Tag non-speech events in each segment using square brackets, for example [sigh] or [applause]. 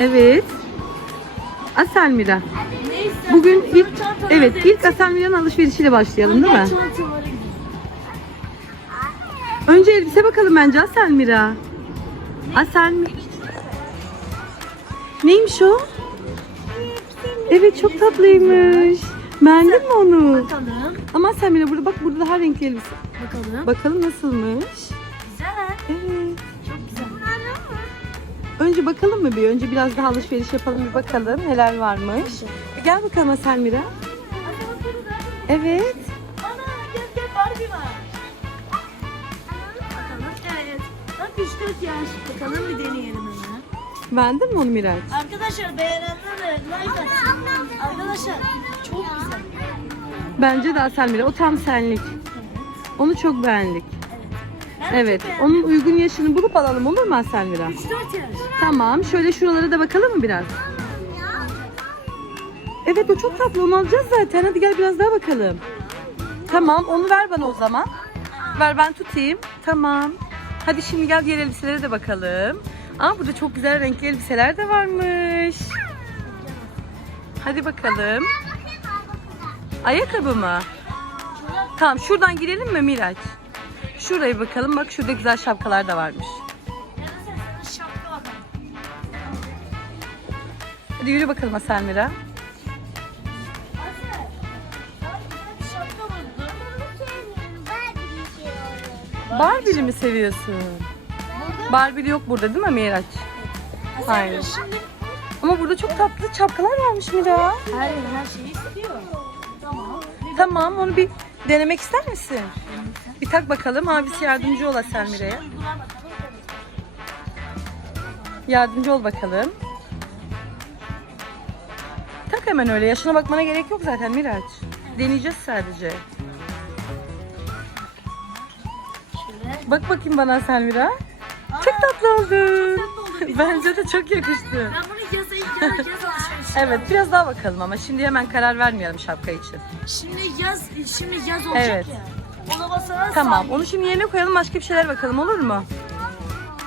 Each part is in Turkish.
Evet. Aselmira. Bugün ilk evet ilk Aselmira'nın alışverişiyle başlayalım değil mi? Önce elbise bakalım bence Aselmira. Aselmira. Neymiş o? Evet çok tatlıymış. Beğendin mi onu? Bakalım. Ama Aselmira burada bak burada daha renkli elbise. Bakalım. Bakalım nasılmış? Önce bakalım mı bir? Önce biraz daha alışveriş yapalım bir bakalım neler varmış. E, Gel bakalım Aselmira. Evet. Ana gel gel Barbie var. Bakalım. Evet. Bak 3-4 yaş. Bakalım bir deneyelim hemen. Beğendin mi onu Miraç? Arkadaşlar beğenenler de like atsın. Arkadaşlar çok güzel. Bence de Aselmira. O tam senlik. Onu çok beğendik. Evet. Onun uygun yaşını bulup alalım olur mu Aselmira? 3-4 yaş. Tamam. Şöyle şuralara da bakalım mı biraz? Evet o çok tatlı. Onu alacağız zaten. Hadi gel biraz daha bakalım. Tamam. Onu ver bana o zaman. Ver ben tutayım. Tamam. Hadi şimdi gel diğer elbiselere de bakalım. Aa burada çok güzel renkli elbiseler de varmış. Hadi bakalım. Ayakkabı mı? Tamam şuradan girelim mi Miraç? Şuraya bakalım. Bak şurada güzel şapkalar da varmış. Hadi yürü bakalım. Asel. Buldum. Barbie'li mi seviyorsun? Barbie'li yok burada değil mi Miraç? Hayır. Ama burada çok tatlı şapkalar varmış Mira. her her şeyi istiyor. Tamam. Tamam onu bir denemek ister misin? Bir tak bakalım. Abisi yardımcı ol bakalım. Yardımcı ol bakalım. Tak hemen öyle. Yaşına bakmana gerek yok zaten Miraç. Deneyeceğiz sadece. Bak bakayım bana Aselmira. Çok tatlı oldun. [laughs] Bence de çok yakıştı. Ben bunu yaza ilk yaz, yaz alışverişi. Evet biraz daha bakalım ama şimdi hemen karar vermeyelim şapka için. Şimdi yaz, şimdi yaz olacak Evet. ya. Ona basarak Tamam onu şimdi yerine koyalım başka bir şeyler bakalım olur mu?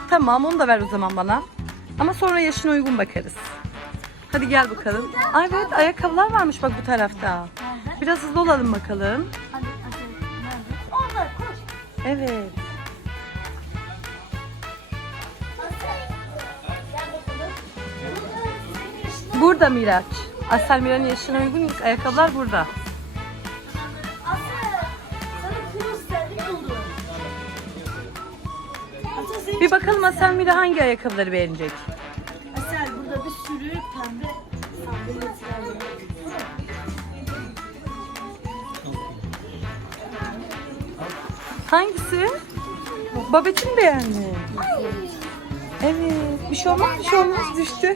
Tamam onu da ver o zaman bana. Ama sonra yaşına uygun bakarız. Hadi gel bakalım. Ay evet ayakkabılar varmış bak bu tarafta. Biraz hızlı olalım bakalım. Evet. Burada Miraç. Asel Mira'nın yaşına uygun ayakkabılar burada. Bir bakalım Asel Mira hangi ayakkabıları beğenecek. Asel burada bir sürü pembe sandalyeler var. Hangisi? Babet'in beğendi. Evet. Bir şey olmaz bir şey olmaz düştü.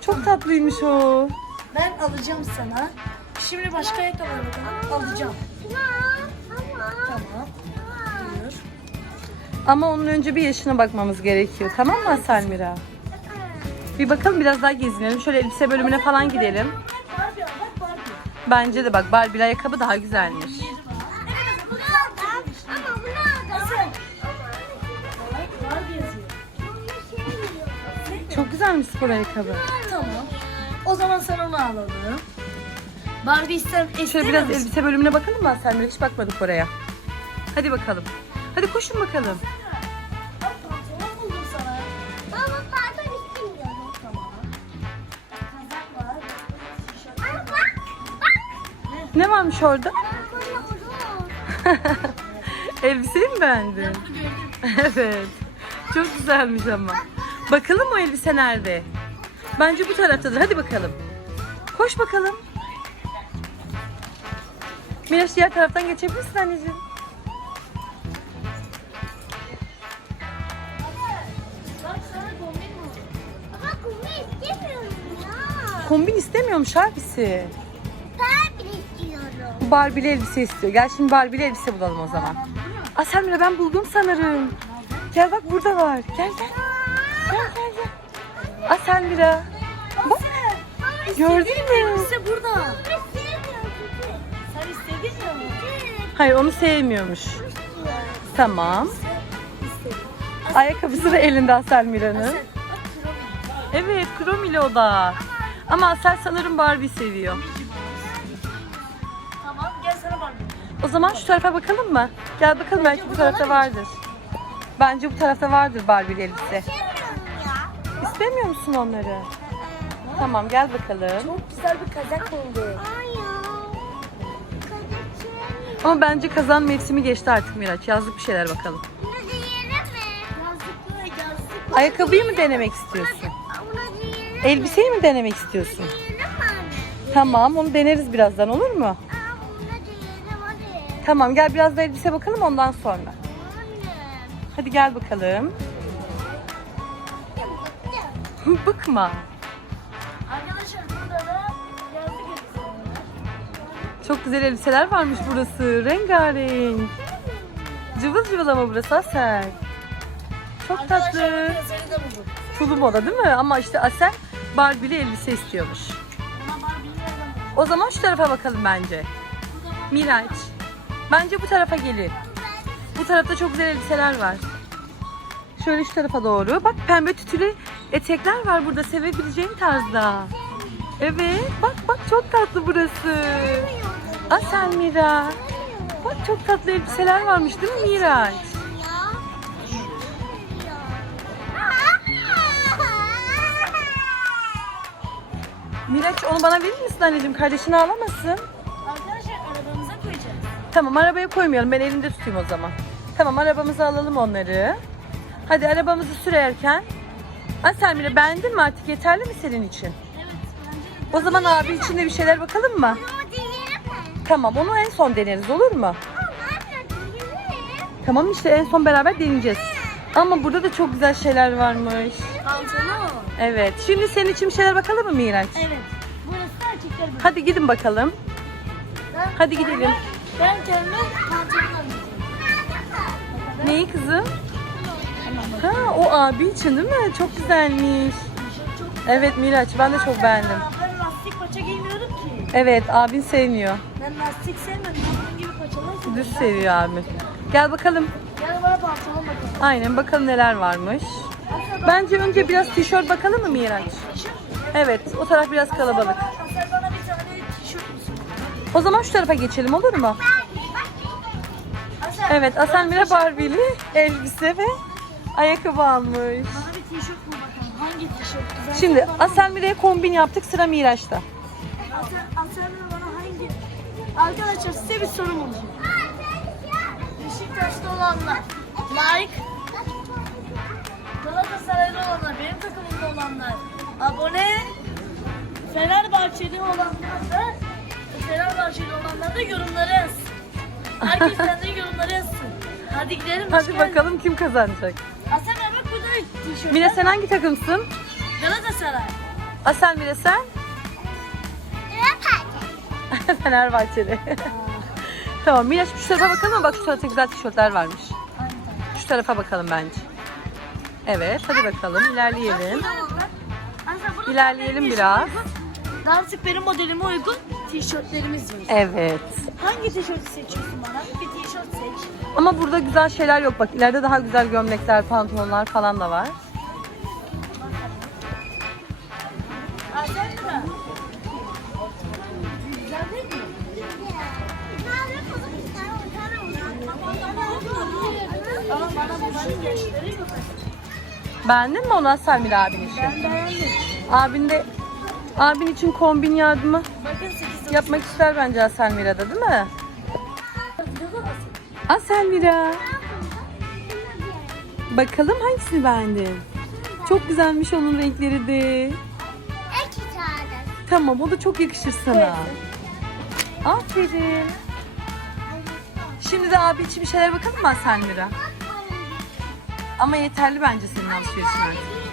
Çok tatlıymış o. Ben alacağım sana. Şimdi başka ayakkabı. Alacağım. Ama onun önce bir yaşına bakmamız gerekiyor. Tamam mı Asel Mira? Bir bakalım biraz daha gezinelim. Şöyle elbise bölümüne falan gidelim. Bence de bak Barbie ayakkabı daha güzelmiş. Çok güzelmiş spor ayakkabı. Tamam. O zaman sen onu alalım. Barbie ister, Şöyle biraz elbise bölümüne bakalım mı Asel Mira? Hiç bakmadık oraya. Hadi bakalım. Hadi koşun bakalım. Ne varmış orada? [laughs] Elbiseyi mi beğendin? Evet. Çok güzelmiş ama. Bakalım o elbise nerede? Bence bu taraftadır. Hadi bakalım. Koş bakalım. Miraç diğer taraftan geçebilirsin anneciğim. Bak sana kombin abisi. Bu Barbie'li elbise istiyor. Gel şimdi Barbie'li elbise bulalım o zaman. Aa Selmira ben buldum sanırım. Gel bak burada var. Gel gel. Gel gel gel. Aa Selmira. Bak. Gördün mü? İşte burada. Sen istedin mi? Hayır onu sevmiyormuş. Tamam. Ayakkabısı da elinde Asel Mira'nın. Asel, bak kromi. Evet kromili o da. Ama Asel sanırım Barbie seviyor. O zaman şu tarafa bakalım mı? Gel bakalım belki bu tarafta vardır. Bence bu tarafta vardır Barbie elbise. İstemiyor musun onları? Tamam gel bakalım. Çok güzel bir kazak oldu. Ama bence kazan mevsimi geçti artık Miraç. Yazlık bir şeyler bakalım. Ayakkabıyı mı denemek istiyorsun? Elbiseyi mi denemek istiyorsun? Tamam onu deneriz birazdan olur mu? Tamam gel biraz da elbise bakalım ondan sonra. Hadi gel bakalım. [laughs] Bıkma. Arkadaşlar burada da yazlık elbise var. Çok güzel elbiseler varmış burası. Rengarenk. Cıvıl cıvıl ama burası Asel. Çok Arkadaşlar tatlı. piyasayı da bulduk. Moda değil mi? Ama işte Asel Barbie'li elbise istiyormuş. Ama? O zaman şu tarafa bakalım bence. Miraç. Bence bu tarafa gelin. Bu tarafta çok güzel elbiseler var. Şöyle şu tarafa doğru. Bak pembe tütülü etekler var burada sevebileceğin tarzda. Evet bak bak çok tatlı burası. Asel Mira. Bak çok tatlı elbiseler varmış değil mi Miraç? Miraç onu bana verir misin anneciğim? Kardeşini ağlamasın. Tamam arabaya koymayalım. Ben elimde tutayım o zaman. Tamam arabamıza alalım onları. Hadi arabamızı sürerken. Asel Mira beğendin mi artık? Yeterli mi senin için? Evet. O zaman abi için de bir şeyler bakalım mı? Tamam onu en son deneriz olur mu? Tamam işte en son beraber deneyeceğiz. Ama burada da çok güzel şeyler varmış. Pantolon. Evet. Şimdi senin için bir şeyler bakalım mı Miraç? Evet. Burası da erkekler bölümü. Hadi gidin bakalım. Hadi gidelim. Ben kendime pantolon alacağım. Neyi kızım? Ha o abi için değil mi? Çok güzelmiş. Evet Miraç ben de çok beğendim. Ben lastik paça giymiyorum ki. Evet abin sevmiyor. Ben lastik sevmem. Ben bunun gibi paçalar seviyorum. Düz seviyor abi. Gel bakalım. Gel bana pantolon bakalım. Aynen bakalım neler varmış. Bence önce biraz tişört bakalım mı Miraç? Evet o taraf biraz kalabalık. O zaman şu tarafa geçelim olur mu? Evet Asel Mira tişört- Barbie'li elbise ve ayakkabı almış. Bana bir tişört bul bakalım. Hangi tişört güzel? Şimdi Bana- Asel Mira'ya kombin yaptık sıra Miraç'ta. Asel, Asel bana hangi? Arkadaşlar size bir sorum olacak. Beşiktaş'ta olanlar. Like. Galatasaraylı olanlar. Benim takımımda olanlar. Abone. Fenerbahçeli olanlar da Fenerbahçeli olanlar da yorumları yazsın. Herkes [laughs] kendi yorumları yazsın. Hadi gidelim. hoş Hadi geldin. bakalım kim kazanacak. Asel bak burada tişört. Mira sen hangi takımsın? Galatasaray. Asel Mira sen? [laughs] Fenerbahçeli. [laughs] tamam Miraç şu tarafa bakalım? Bak şu tarafta güzel tişörtler varmış. Şu tarafa bakalım bence. Evet hadi bakalım ilerleyelim. İlerleyelim biraz. Artık benim modelime uygun tişörtlerimiz var. Evet. Hangi tişörtü seçiyorsun bana? Bir tişört seç. Ama burada güzel şeyler yok. Bak ileride daha güzel gömlekler, pantolonlar falan da var. Azar mı? Güzel değil mi? Ama bana. Beğendin mi onu Asel Mira abin için? Ben beğendim. Abin de abin için kombin yardımı Bakın 8 yapmak ister bence Asel Mira'da değil mi? Asel Mira. Bakalım hangisini beğendin? Çok güzelmiş onun renkleri de. Tamam o da çok yakışır sana. Aferin. Şimdi de abi için bir şeyler bakalım mı Asel Mira? Ama yeterli bence senin alışverişin artık.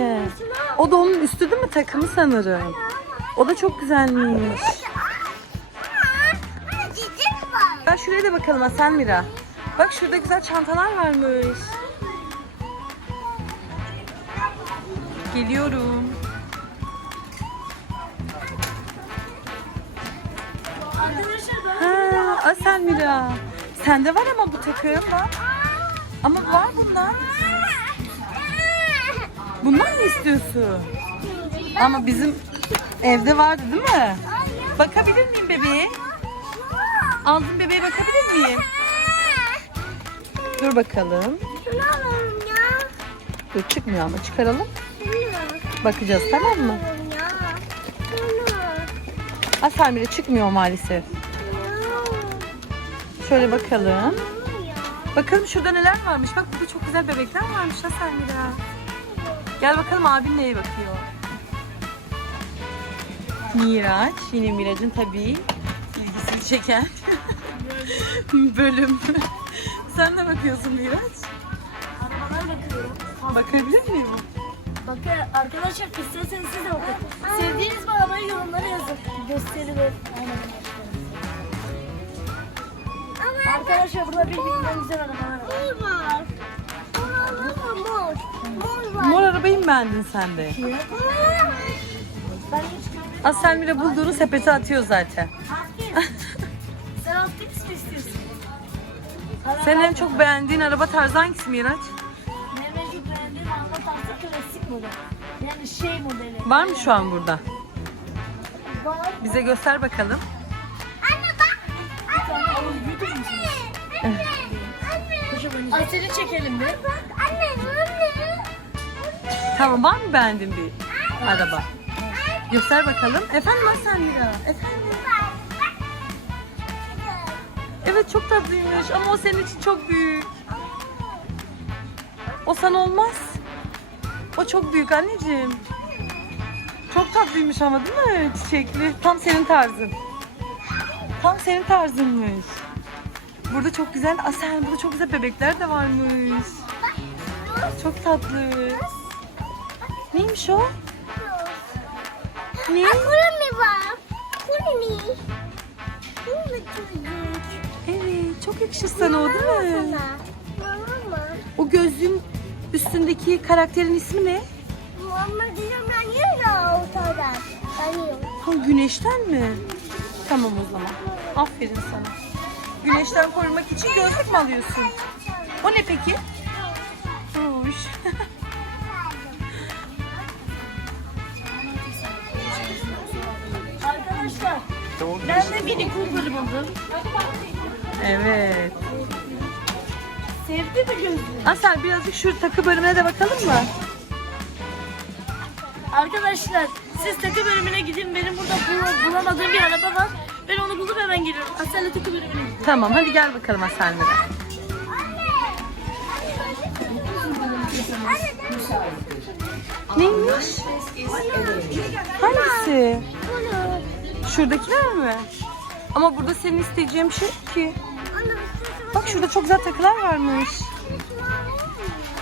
Hangisine? O da onun üstü değil mi takımı sanırım. O da çok güzelmiş. Ben şuraya da bakalım Asel Mira. Bak şurada güzel çantalar varmış. Geliyorum. Ha, Asel Mira. Sende var ama bu takım. Ama var bunlar. Bunlar mı istiyorsun? Ama bizim evde vardı değil mi? Bakabilir miyim bebeğe? Aldığım bebeğe bakabilir miyim? Dur bakalım. Şunu alalım ya. Dur çıkmıyor ama çıkaralım. Bakacağız tamam mı? Şunu. Aselmire çıkmıyor maalesef. Şöyle bakalım. Bakalım şurada neler varmış. Bak burada çok güzel bebekler varmış Aselmira. Gel bakalım abin neye bakıyor. Miraç. Yine Miraç'ın tabii ilgisini çeken [laughs] bölüm. Sen de bakıyorsun Miraç. Arabalar bakıyorum. Bakabilir miyim? Bakın arkadaşlar isterseniz siz de bakın. Sevdiğiniz bir arabayı yorumlara yazın. Ama Arkadaşlar burada birbirinden güzel arabalar var. Mor. Mor var. Mor arabayı mı beğendin sen de? Ben hiç görmedim. Aselmira bulduğunu sepete atıyor zaten. [laughs] Sen mi istiyorsun? Senin en çok beğendiğin araba tarzı hangisi Miraç? Benim en çok beğendiğim araba tarzı klasik model. Yani şey modeli. Var mı şu an burada? Var. Bize göster bakalım. Anne bak. Anne. Anne. Aseli çekelim bir. Bak anne. Anne. Tamam var mı beğendiğin bir araba? Göster bakalım. Efendim Aselmira? Efendim? Evet çok tatlıymış ama o senin için çok büyük. O sana olmaz. O çok büyük anneciğim. Çok tatlıymış ama değil mi? Çiçekli. Tam senin tarzın. Tam senin tarzınmış. Burada çok güzel, Asel burada çok güzel bebekler de varmış. Çok tatlı. Neymiş o? Ne? Mı var? Çocuk? Evet, çok yakışır sana o değil mi? O gözlüğün üstündeki karakterin ismi ne? Ben niye ya ortadan? Ha, güneşten mi? Tamam o zaman. Aferin sana. Güneşten korumak için gözlük mü alıyorsun? O ne peki? Hoş. [laughs] Arkadaşlar ben de Mini Cooper buldum. evet. Sevdi mi gözlüğü? Asel birazcık şu takı bölümüne de bakalım mı? Arkadaşlar siz takı bölümüne gidin. Benim burada bul- bulamadığım bir araba var. Ben onu bulup hemen geliyorum. Asel'le takı bölümüne gidin. Tamam hadi gel bakalım Aselmira. Neymiş? Hangisi? Şuradakiler mi? Ama burada senin isteyeceğim şey ki. Bak şurada çok güzel takılar varmış.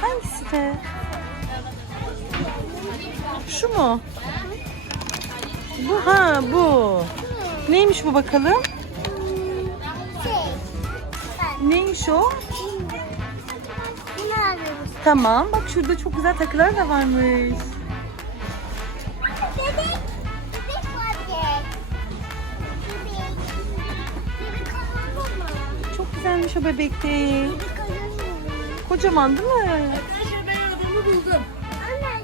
Hangisi de? Şu mu? Bu ha bu. Neymiş bu bakalım? Neymiş o? Tamam bak şurada çok güzel takılar da varmış. Çok güzelmiş o bebekte. Bebek mı? Kocaman değil mi? Arkadaşlar ben aradığımı buldum. Anne.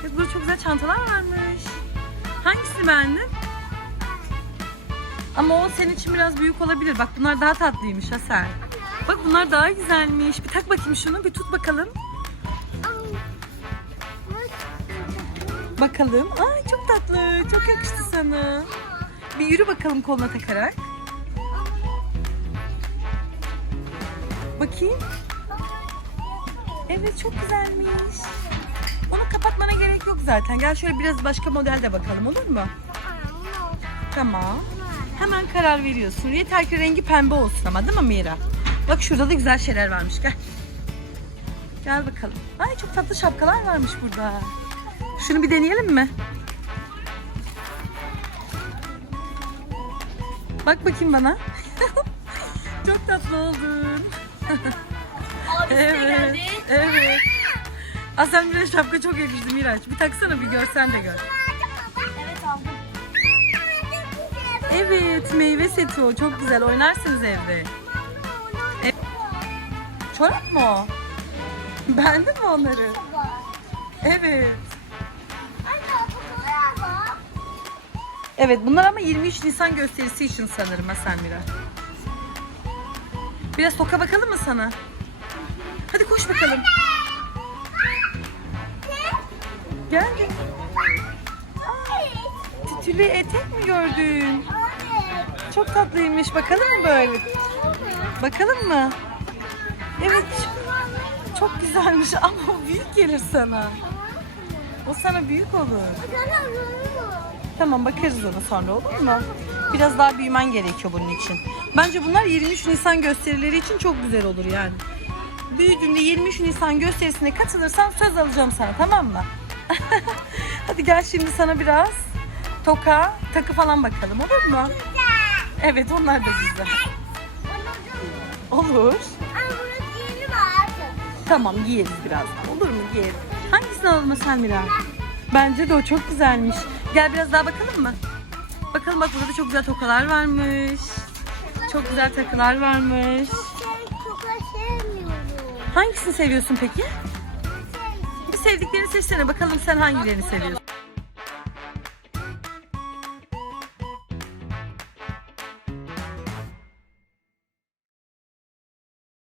Evet, Burada çok güzel çantalar varmış. Hangisini beğendin? Ama o senin için biraz büyük olabilir. Bak bunlar daha tatlıymış Hasan. Bak bunlar daha güzelmiş. Bir tak bakayım şunu. Bir tut bakalım. Bakalım. Ay çok tatlı. Çok yakıştı sana. Bir yürü bakalım koluna takarak. Bakayım. Evet çok güzelmiş. Onu kapatmana gerek yok zaten. Gel şöyle biraz başka model de bakalım olur mu? Tamam. Hemen karar veriyorsun. Yeter ki rengi pembe olsun ama değil mi Mira? Bak şurada da güzel şeyler varmış. Gel. Gel bakalım. Ay çok tatlı şapkalar varmış burada. Şunu bir deneyelim mi? Bak bakayım bana. [laughs] çok tatlı oldun. Evet. geldi. Evet. Aslan bir şapka çok yakıştı Miraç. Bir taksana bir görsen de gör. Evet meyve seti o. Çok güzel. Oynarsınız evde. Mama Çorap mı o? Beğendin mi onları? Evet. Evet bunlar ama 23 Nisan gösterisi için sanırım ha Selmira. Biraz soka bakalım mı sana? Hadi koş bakalım. Gel. Tütülü etek mi gördün? Çok tatlıymış. Bakalım mı böyle? Bakalım mı? Evet. Çok güzelmiş [laughs] ama büyük gelir sana. O sana büyük olur. Tamam bakarız ona sonra olur mu? Biraz daha büyümen gerekiyor bunun için. Bence bunlar 23 Nisan gösterileri için çok güzel olur yani. Büyüdüğünde 23 Nisan gösterisine katılırsan söz alacağım sana tamam mı? [laughs] Hadi gel şimdi sana biraz toka, takı falan bakalım olur mu? Evet onlar da güzel. Olur. Tamam giyeriz birazdan. Olur mu giyeriz? Hangisini alalım Selmira? Bence de o çok güzelmiş. Gel biraz daha bakalım mı? Bakalım bak burada da çok güzel tokalar varmış. Çok güzel takılar varmış. Hangisini seviyorsun peki? Bir sevdiklerini seçsene bakalım sen hangilerini seviyorsun.